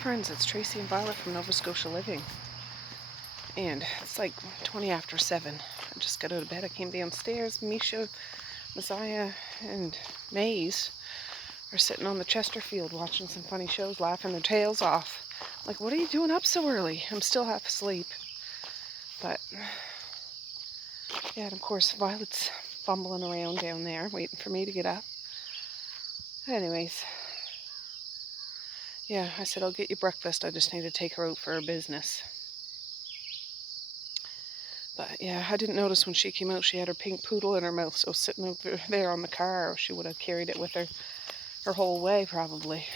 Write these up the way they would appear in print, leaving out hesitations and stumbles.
friends, it's Tracey and Violet from Nova Scotia Living, and it's like 20 after 7. I just got out of bed. I came downstairs. Misha, Messiah, and Maze are sitting on the Chesterfield watching some funny shows, laughing their tails off. Like, what are you doing up so early? I'm still half asleep. But, yeah, and of course, Violet's fumbling around down there, waiting for me to get up. Anyways, yeah, I said, I'll get you breakfast. I just need to take her out for her business. But, yeah, I didn't notice when she came out, she had her pink poodle in her mouth, so sitting over there on the car, she would have carried it with her her whole way, probably.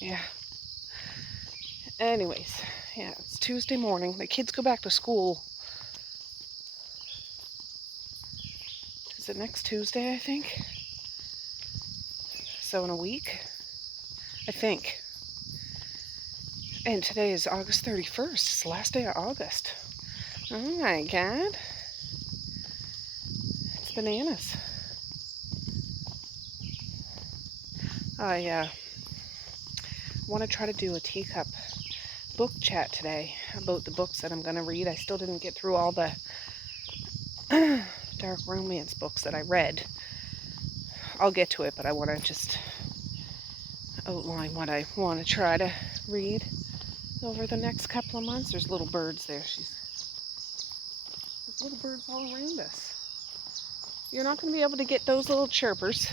Yeah. Anyways, yeah, it's Tuesday morning. The kids go back to school. Is it next Tuesday, I think? So in a week, I think. And today is August 31st. It's the last day of August. Oh my God. It's bananas. I want to try to do a teacup book chat today about the books that I'm going to read. I still didn't get through all the dark romance books that I read. I'll get to it, but I want to just outline what I want to try to read over the next couple of months. There's little birds there. There's little birds all around us. You're not going to be able to get those little chirpers.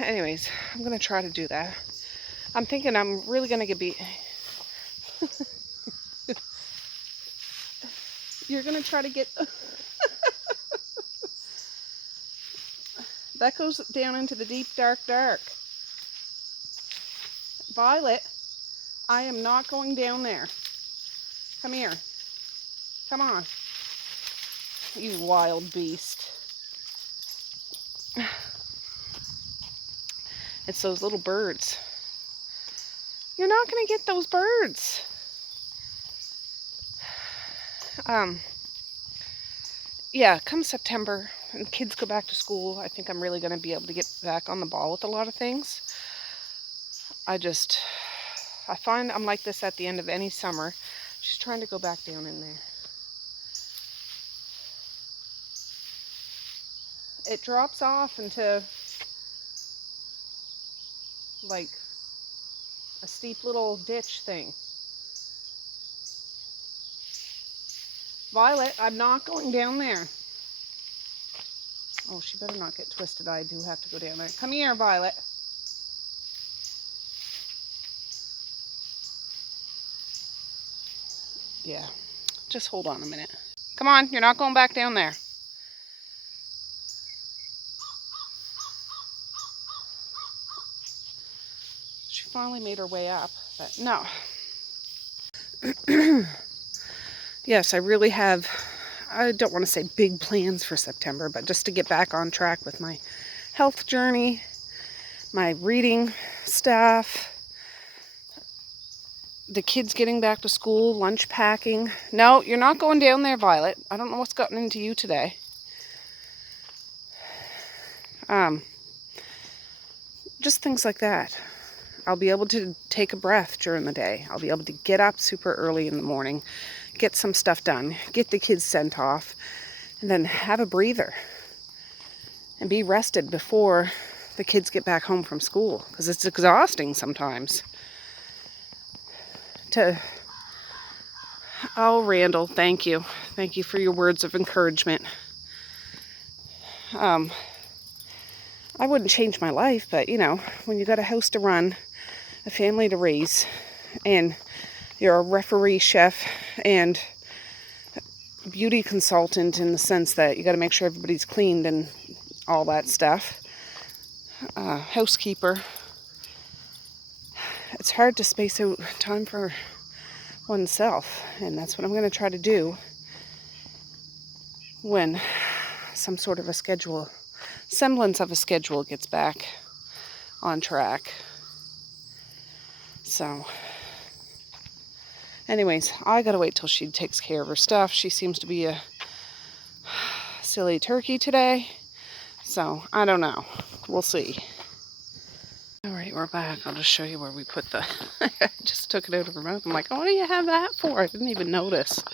Anyways, I'm going to try to do that. I'm thinking I'm really going to be... You're going to try to get... That goes down into the deep, dark, dark. Violet, I am not going down there. Come here. Come on. You wild beast. It's those little birds. You're not going to get those birds. Yeah, come September and kids go back to school, I think I'm really going to be able to get back on the ball with a lot of things. I find I'm like this at the end of any summer. Just trying to go back down in there. It drops off into like a steep little ditch thing. Violet, I'm not going down there. Oh, she better not get twisted. I do have to go down there. Come here, Violet. Yeah, just hold on a minute. Come on, you're not going back down there. She finally made her way up, but no. Yes, I really have, I don't want to say big plans for September, but just to get back on track with my health journey, my reading stuff, the kids getting back to school, lunch packing. No, you're not going down there, Violet. I don't know what's gotten into you today. Just things like that. I'll be able to take a breath during the day. I'll be able to get up super early in the morning, get some stuff done, get the kids sent off, and then have a breather and be rested before the kids get back home from school, because it's exhausting sometimes. Oh, Randall, thank you. Thank you for your words of encouragement. I wouldn't change my life, but, you know, when you got a house to run, a family to raise, and you're a referee, chef, and beauty consultant in the sense that you got to make sure everybody's cleaned and all that stuff, housekeeper, it's hard to space out time for oneself, and that's what I'm going to try to do when some sort of a schedule, semblance of a schedule gets back on track. So, anyways, I gotta wait till she takes care of her stuff. She seems to be a silly turkey today, so I don't know. We'll see. Alright, we're back. I'll just show you where we put the... I just took it out of her mouth. I'm like, oh, what do you have that for? I didn't even notice.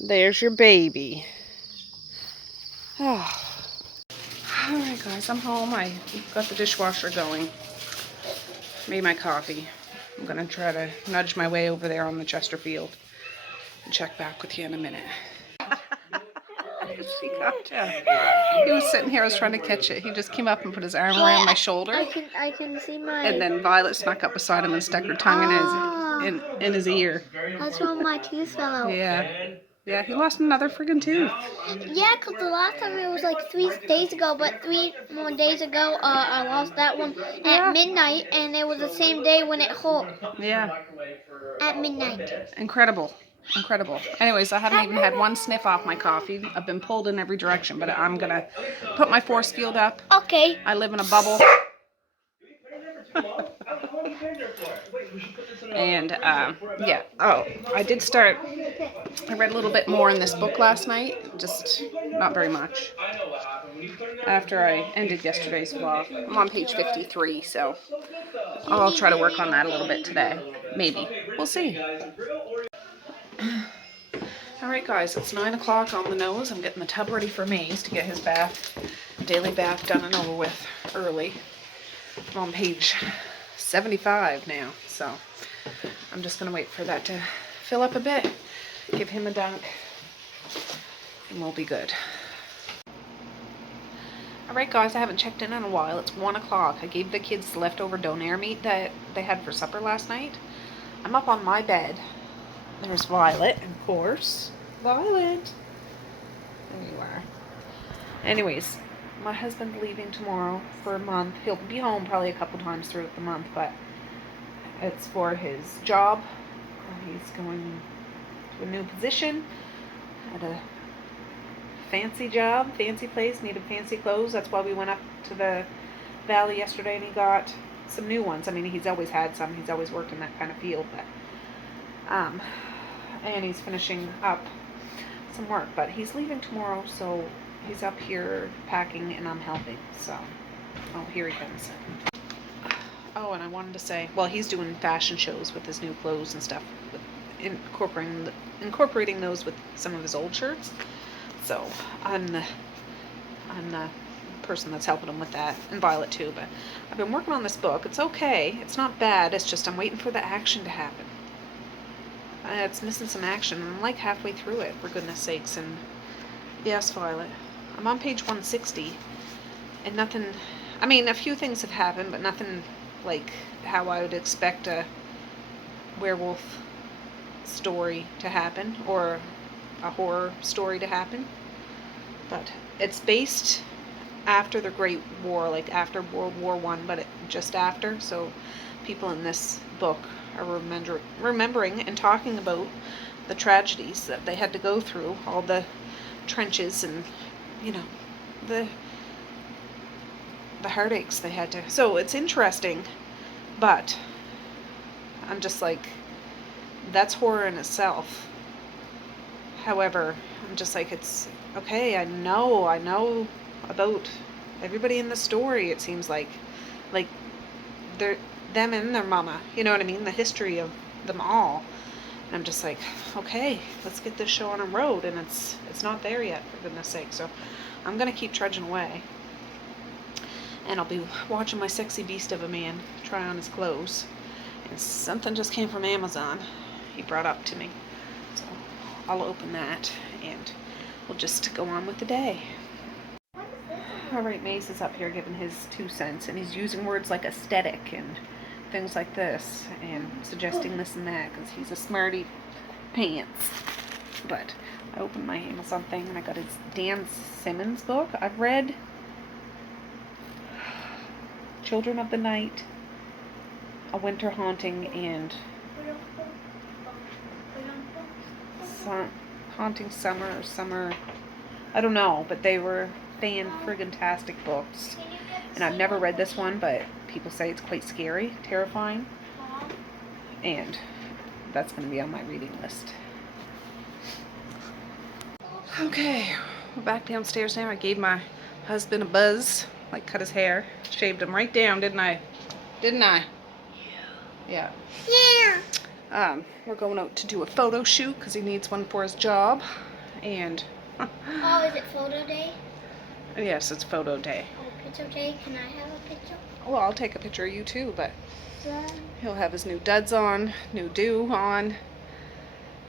There's your baby. Oh. Alright guys, I'm home. I got the dishwasher going. Made my coffee. I'm going to try to nudge my way over there on the Chesterfield. And check back with you in a minute. She got He was sitting here, I was trying to catch it. He just came up and put his arm around my shoulder. I can see my... And then Violet snuck up beside him and stuck her tongue in his ear. That's when my tooth fell out. Yeah. Yeah, he lost another friggin' tooth. Yeah, because the last time it was like 3 days ago, but 3 more days ago, I lost that one at midnight, and it was the same day when it hurt. Yeah. At midnight. Incredible. Incredible. Anyways, I haven't even had one sniff off my coffee. I've been pulled in every direction, but I'm going to put my force field up. Okay. I live in a bubble. And, yeah. Oh, I did start... I read a little bit more in this book last night. Just not very much. After I ended yesterday's vlog. I'm on page 53, so I'll try to work on that a little bit today. Maybe. We'll see. Alright guys, it's 9 o'clock on the nose. I'm getting the tub ready for Maze to get his daily bath done and over with early. I'm on page 75 now, so I'm just going to wait for that to fill up a bit, give him a dunk, and we'll be good. Alright guys, I haven't checked in a while. It's 1 o'clock. I gave the kids the leftover donair meat that they had for supper last night. I'm up on my bed. There's Violet, of course. Violet! There you are. Anyways, my husband's leaving tomorrow for a month. He'll be home probably a couple times throughout the month, but it's for his job. He's going to a new position at a fancy job, fancy place, needed fancy clothes. That's why we went up to the valley yesterday and he got some new ones. I mean, he's always had some. He's always worked in that kind of field, but and he's finishing up some work, but he's leaving tomorrow, so he's up here packing and I'm helping. So, oh, here he comes. Oh, and I wanted to say, well, he's doing fashion shows with his new clothes and stuff, with incorporating those with some of his old shirts. So I'm the person that's helping him with that, and Violet too. But I've been working on this book. It's okay. It's not bad. It's just I'm waiting for the action to happen. It's missing some action. I'm like halfway through it, for goodness sakes. And yes, Violet, I'm on page 160, and nothing. I mean, a few things have happened, but nothing like how I would expect a werewolf story to happen or a horror story to happen. But it's based after the Great War, like after World War I, but just after. So people in this book are remembering and talking about the tragedies that they had to go through, all the trenches and, you know, the heartaches they had to. So it's interesting, but I'm just like, that's horror in itself. However, I'm just like, it's okay. I know about everybody in the story. It seems like they're them and their mama. You know what I mean? The history of them all. And I'm just like, okay, let's get this show on a road, and it's not there yet, for goodness sake. So I'm gonna keep trudging away, and I'll be watching my sexy beast of a man try on his clothes. And something just came from Amazon. He brought up to me. So I'll open that and we'll just go on with the day. Alright, Mace is up here giving his 2 cents, and he's using words like aesthetic and things like this and suggesting this and that because he's a smarty pants. But I opened my Amazon thing and I got his Dan Simmons book. I've read Children of the Night, A Winter Haunting, and Haunting Summer, or Summer, I don't know, but they were fan-friggin-tastic books. And I've never read this one, but people say it's quite scary, terrifying, and that's going to be on my reading list. Okay, we're back downstairs now. I gave my husband a buzz, like cut his hair, shaved him right down, didn't I? Didn't I? Yeah. Yeah. We're going out to do a photo shoot because he needs one for his job. And Oh, is it photo day? yes, it's photo day. Oh, picture day. Can I have a picture? Well, I'll take a picture of you too, but Yeah. he'll have his new duds on, new do on,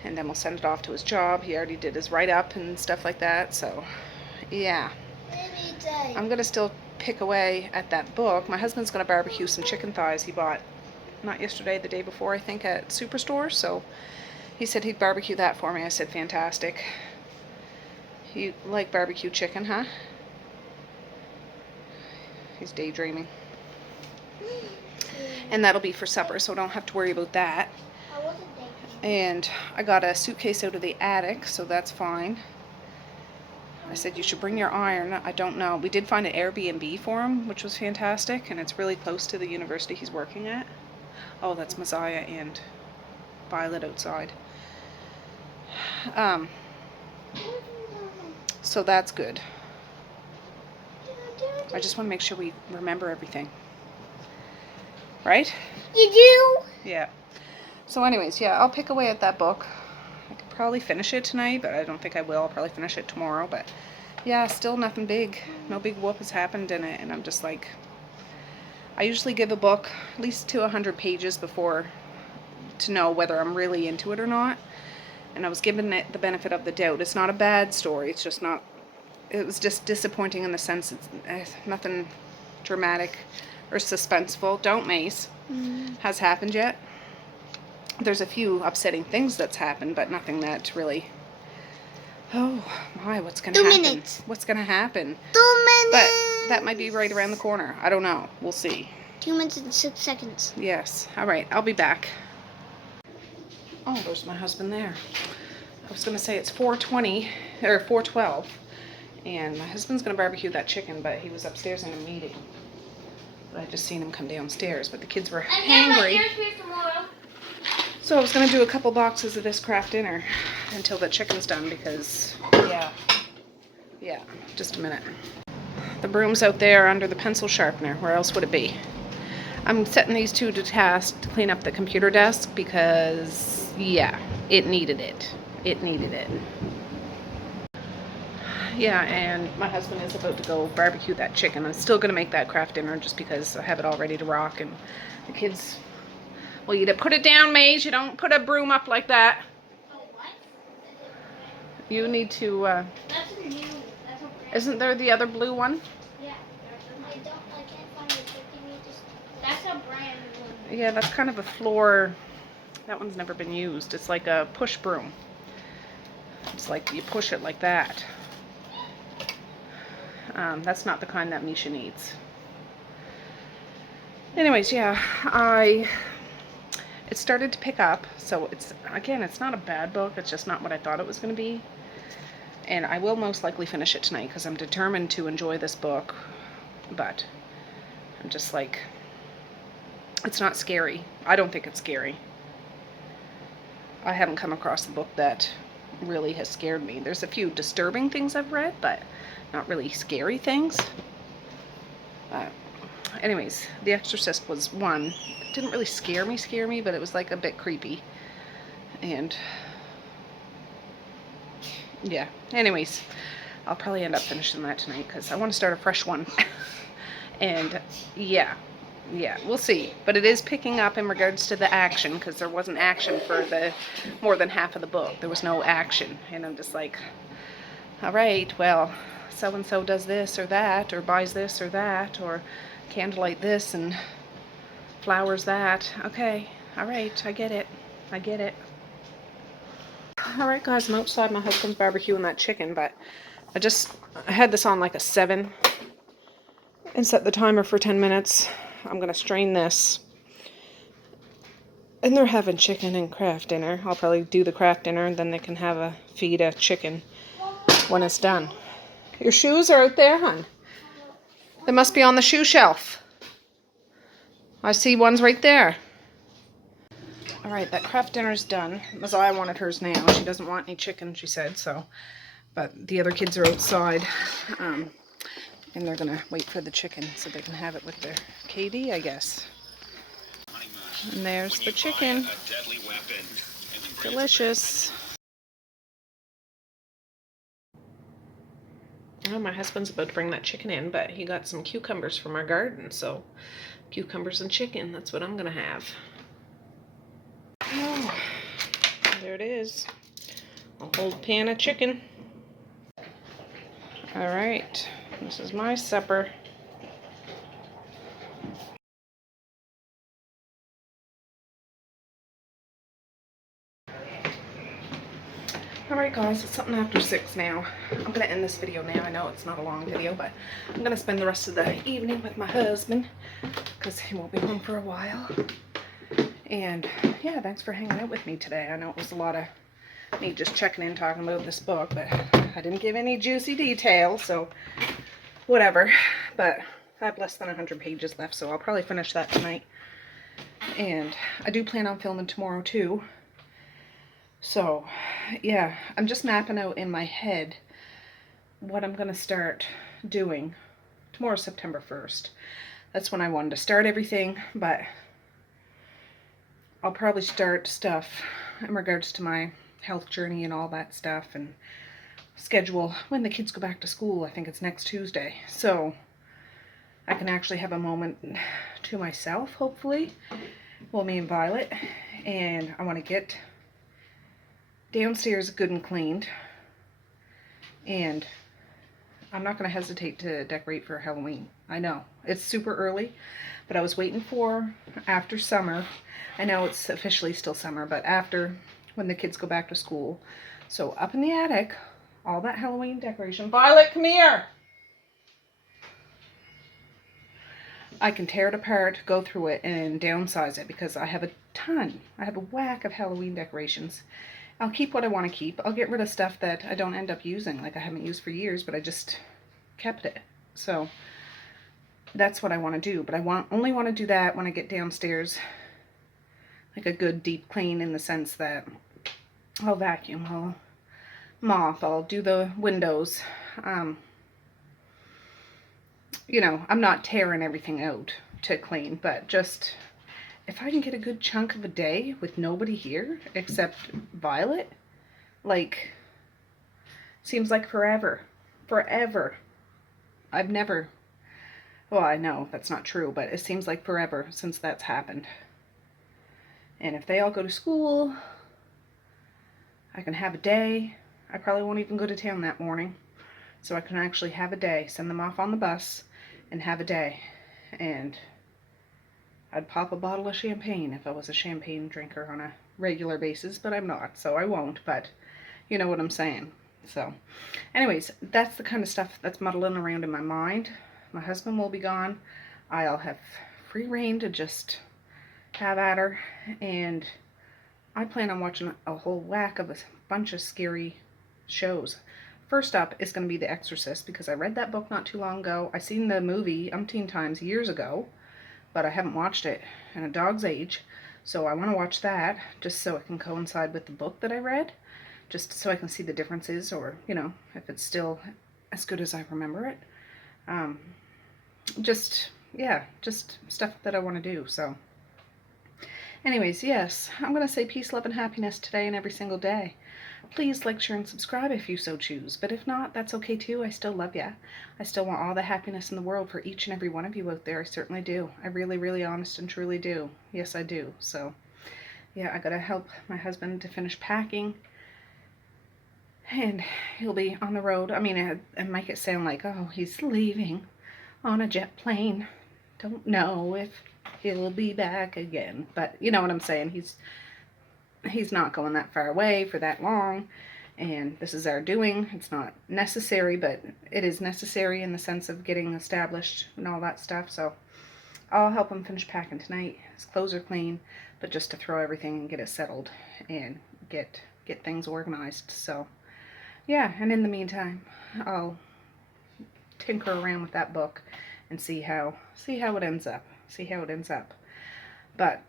and then we'll send it off to his job. He already did his write-up and stuff like that, so yeah. I'm gonna still pick away at that book. My husband's gonna barbecue some chicken thighs he bought, not yesterday, the day before, I think, at Superstore, so he said he'd barbecue that for me. I said, fantastic. You like barbecue chicken, huh? He's daydreaming. And that'll be for supper, so I don't have to worry about that. And I got a suitcase out of the attic, so that's fine. I said, you should bring your iron. I don't know. We did find an Airbnb for him, which was fantastic, and it's really close to the university he's working at. Oh, that's Messiah and Violet outside. So that's good. I just want to make sure we remember everything. Right? You do? Yeah. So anyways, yeah, I'll pick away at that book. I could probably finish it tonight, but I don't think I will. I'll probably finish it tomorrow, but yeah, still nothing big. No big whoop has happened in it, and I'm just like, I usually give a book at least to 100 pages before to know whether I'm really into it or not. And I was giving it the benefit of the doubt. It's not a bad story. It's just not, it was just disappointing in the sense it's nothing dramatic or suspenseful. Don't Mace. Has happened yet. There's a few upsetting things that's happened, but nothing that really, oh my, what's going to happen? 2 minutes. What's going to happen? 2 minutes. But that might be right around the corner. I don't know. We'll see. 2 minutes and 6 seconds. Yes. All right. I'll be back. Oh, there's my husband there. I was going to say it's 4:20 or 4:12, and my husband's going to barbecue that chicken, but he was upstairs in a meeting. But I just seen him come downstairs, but the kids were hangry. So I was going to do a couple boxes of this craft dinner until the chicken's done because, yeah, just a minute. The broom's out there under the pencil sharpener. Where else would it be? I'm setting these two to task to clean up the computer desk because, yeah, it needed it. It needed it. Yeah, and my husband is about to go barbecue that chicken. I'm still going to make that craft dinner just because I have it all ready to rock, and the kids... Well, you put it down, Maze. You don't put a broom up like that. Oh, what? You need to, That's a new, that's a brand. Isn't there the other blue one? Yeah. I can't find it. So give me just, that's a brand one. Yeah, that's kind of a floor. That one's never been used. It's like a push broom. It's like you push it like that. That's not the kind that Misha needs. Anyways, yeah, it started to pick up, so it's not a bad book, it's just not what I thought it was going to be. And I will most likely finish it tonight because I'm determined to enjoy this book, but I'm just like, it's not scary. I don't think it's scary. I haven't come across a book that really has scared me. There's a few disturbing things I've read, but not really scary things. Anyways, The Exorcist was one. It didn't really scare me, but it was like a bit creepy. And yeah, anyways, I'll probably end up finishing that tonight because I want to start a fresh one. And yeah, we'll see. But it is picking up in regards to the action because there wasn't action for the more than half of the book. There was no action. And I'm just like, all right, well, so-and-so does this or that, or buys this or that, or candlelight this and flowers that. Okay, all right, I get it. All right, guys, I'm outside. My husband's barbecuing that chicken, but I had this on like a 7 and set the timer for 10 minutes. I'm going to strain this. And they're having chicken and craft dinner. I'll probably do the craft dinner, and then they can have a feed of chicken when it's done. Your shoes are out there, hon. They must be on the shoe shelf. I see one's right there. All right, that craft dinner's done. Messiah wanted hers now. She doesn't want any chicken, she said, so. But the other kids are outside, and they're going to wait for the chicken so they can have it with their KD, I guess. And there's the chicken. Delicious. Oh, my husband's about to bring that chicken in, but he got some cucumbers from our garden, so cucumbers and chicken, that's what I'm gonna have. Oh, there it is. A whole pan of chicken. All right, this is my supper. Alright guys, it's something after 6 now. I'm going to end this video now. I know it's not a long video, but I'm going to spend the rest of the evening with my husband because he won't be home for a while. And yeah, thanks for hanging out with me today. I know it was a lot of me just checking in, talking about this book, but I didn't give any juicy details, so whatever. But I have less than 100 pages left, so I'll probably finish that tonight. And I do plan on filming tomorrow too. So, yeah, I'm just mapping out in my head what I'm going to start doing. Tomorrow's September 1st. That's when I wanted to start everything, but I'll probably start stuff in regards to my health journey and all that stuff, and schedule when the kids go back to school. I think it's next Tuesday. So, I can actually have a moment to myself, hopefully. Well, me and Violet. And I want to get downstairs good and cleaned, and I'm not going to hesitate to decorate for Halloween. I know it's super early, but I was waiting for after summer. I know it's officially still summer, but after, when the kids go back to school. So up in the attic, all that Halloween decoration. Violet, come here! I can tear it apart, go through it, and downsize it because I have a ton. I have a whack of Halloween decorations. I'll keep what I want to keep. I'll get rid of stuff that I don't end up using, like I haven't used for years, but I just kept it. So that's what I want to do. But I only want to do that when I get downstairs, like a good deep clean, in the sense that I'll vacuum, I'll mop, I'll do the windows. You know, I'm not tearing everything out to clean, but just if I can get a good chunk of a day with nobody here except Violet, like, seems like forever. Forever. I've never, well, I know that's not true, but it seems like forever since that's happened. And if they all go to school, I can have a day. I probably won't even go to town that morning. So I can actually have a day, send them off on the bus, and have a day. And I'd pop a bottle of champagne if I was a champagne drinker on a regular basis, but I'm not, so I won't, but you know what I'm saying. So, anyways, that's the kind of stuff that's muddling around in my mind. My husband will be gone. I'll have free reign to just have at her, and I plan on watching a whole whack of a bunch of scary shows. First up is going to be The Exorcist, because I read that book not too long ago. I seen the movie umpteen times years ago, but I haven't watched it in a dog's age. So I want to watch that, just so it can coincide with the book that I read, just so I can see the differences, or, you know, if it's still as good as I remember it. Yeah, just stuff that I want to do, so. Anyways, yes, I'm going to say peace, love, and happiness today and every single day. Please like, share, and subscribe if you so choose. But if not, that's okay too. I still love ya. I still want all the happiness in the world for each and every one of you out there. I certainly do. I really, really honest and truly do. Yes, I do. So, yeah, I gotta help my husband to finish packing. And he'll be on the road. I mean, I make it sound like, oh, he's leaving on a jet plane. Don't know if he'll be back again. But you know what I'm saying. He's not going that far away for that long, and this is our doing. It's not necessary, but it is necessary in the sense of getting established and all that stuff. So I'll help him finish packing tonight. His clothes are clean, but just to throw everything and get it settled and get things organized. So yeah, and in the meantime, I'll tinker around with that book and see how it ends up. But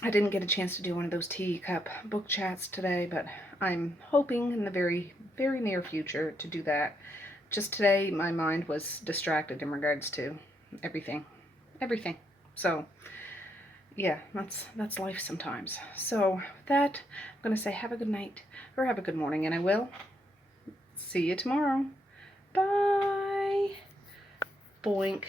I didn't get a chance to do one of those teacup book chats today, but I'm hoping in the very, very near future to do that. Just today, my mind was distracted in regards to everything. So, yeah, that's life sometimes. So with that, I'm gonna say have a good night or have a good morning, and I will see you tomorrow. Bye. Boink.